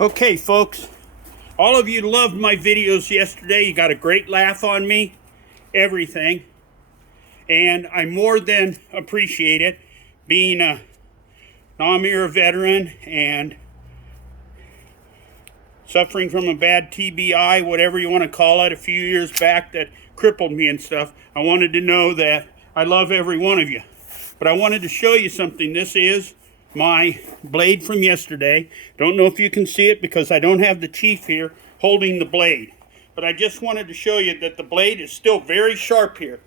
Okay, folks, all of you loved my videos yesterday. You got a great laugh on me, everything. And I more than appreciate it, being a non-era veteran and suffering from a bad TBI, whatever you want to call it, a few years back that crippled me and stuff. I wanted to know that I love every one of you. But I wanted to show you something. This is my blade from yesterday. Don't know if you can see it because I don't have the chief here holding the blade. But I just wanted to show you that the blade is still very sharp here.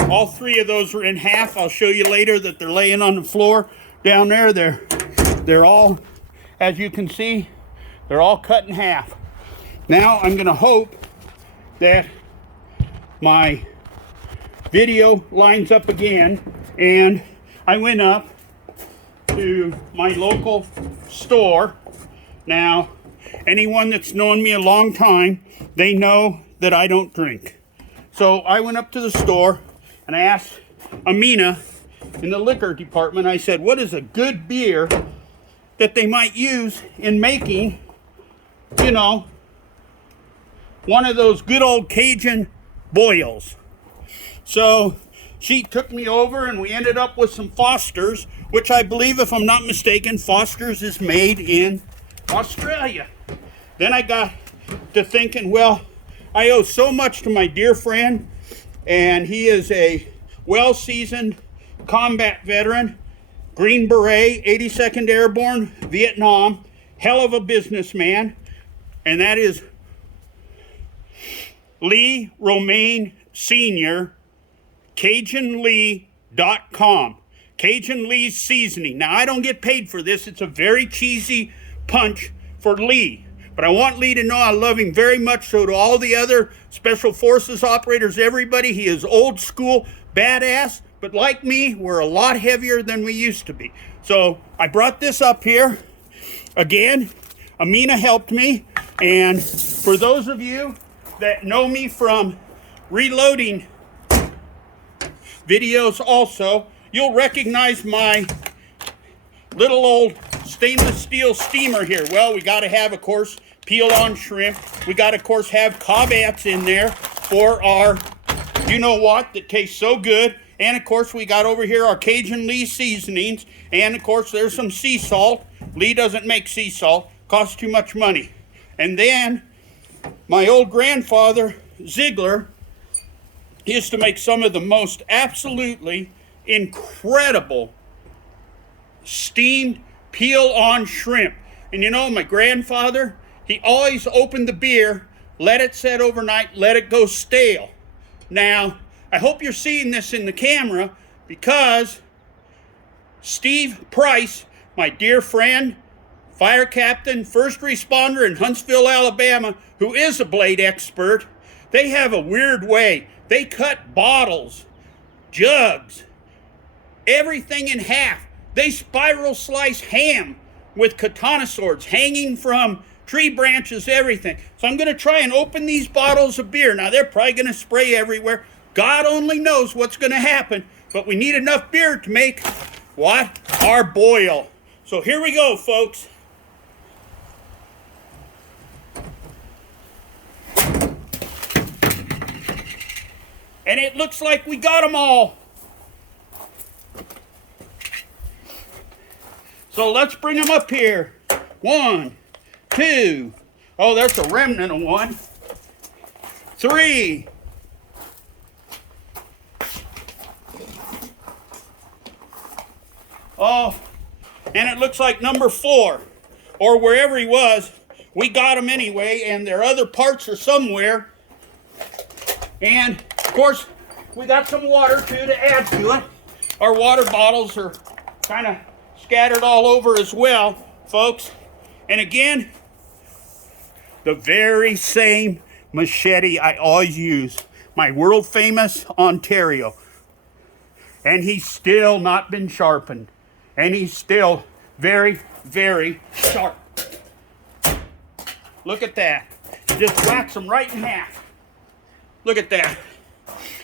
All three of those are in half. I'll show you later that they're laying on the floor down there. They're all, as you can see, they're all cut in half. Now I'm going to hope that my video lines up again, and I went up to my local store. Now, anyone that's known me a long time, they know that I don't drink. So I went up to the store and I asked Amina in the liquor department, I said, what is a good beer that they might use in making, you know, one of those good old Cajun boils. So she took me over and we ended up with some Foster's, which I believe, if I'm not mistaken, Foster's is made in Australia. Then I got to thinking, well, I owe so much to my dear friend, and he is a well-seasoned combat veteran, Green Beret, 82nd Airborne, Vietnam, hell of a businessman, and that is Lee Romaine Sr., CajunLee.com. Cajun Lee's seasoning. Now, I don't get paid for this. It's a very cheesy punch for Lee. But I want Lee to know I love him very much. So to all the other Special Forces operators, everybody, he is old school, badass. But like me, we're a lot heavier than we used to be. So I brought this up here. Again, Amina helped me. And for those of you that know me from reloading videos also, you'll recognize my little old stainless steel steamer here. Well, we got to have, of course, peel-on shrimp. We got to, of course, have covettes in there for our you-know-what that tastes so good. And, of course, we got over here our Cajun Lee seasonings. And, of course, there's some sea salt. Lee doesn't make sea salt. Costs too much money. And then my old grandfather, Ziegler, used to make some of the most absolutely incredible steamed peel-on shrimp. And you know, my grandfather, he always opened the beer, let it set overnight, let it go stale. Now, I hope you're seeing this in the camera, because Steve Price, my dear friend, fire captain, first responder in Huntsville, Alabama, who is a blade expert, they have a weird way. They cut bottles, jugs, everything in half. They spiral slice ham with katana swords hanging from tree branches, everything. So I'm going to try and open these bottles of beer. Now, they're probably going to spray everywhere. God only knows what's going to happen. But we need enough beer to make what? Our boil. So here we go, folks. And it looks like we got them all. So let's bring them up here. 1, 2. Oh, there's a remnant of one. 3. Oh, and it looks like number 4. Or wherever he was, we got him anyway, and their other parts are somewhere. And of course, we got some water too to add to it. Our water bottles are kind of scattered all over as well, folks. And again, the very same machete I always use, my world famous Ontario. And he's still not been sharpened. And he's still very, very sharp. Look at that. Just whacks them right in half. Look at that.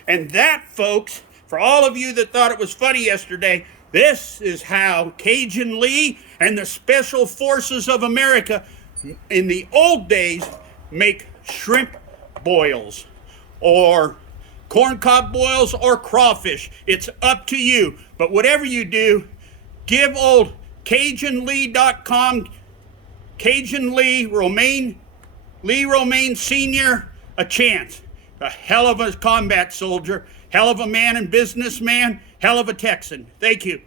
And that, folks, for all of you that thought it was funny yesterday, this is how Cajun Lee And the Special Forces of America, in the old days, make shrimp boils or corncob boils or crawfish. It's up to you. But whatever you do, give old CajunLee.com, Cajun Lee Romaine Sr. a chance. A hell of a combat soldier, hell of a man and businessman, hell of a Texan. Thank you.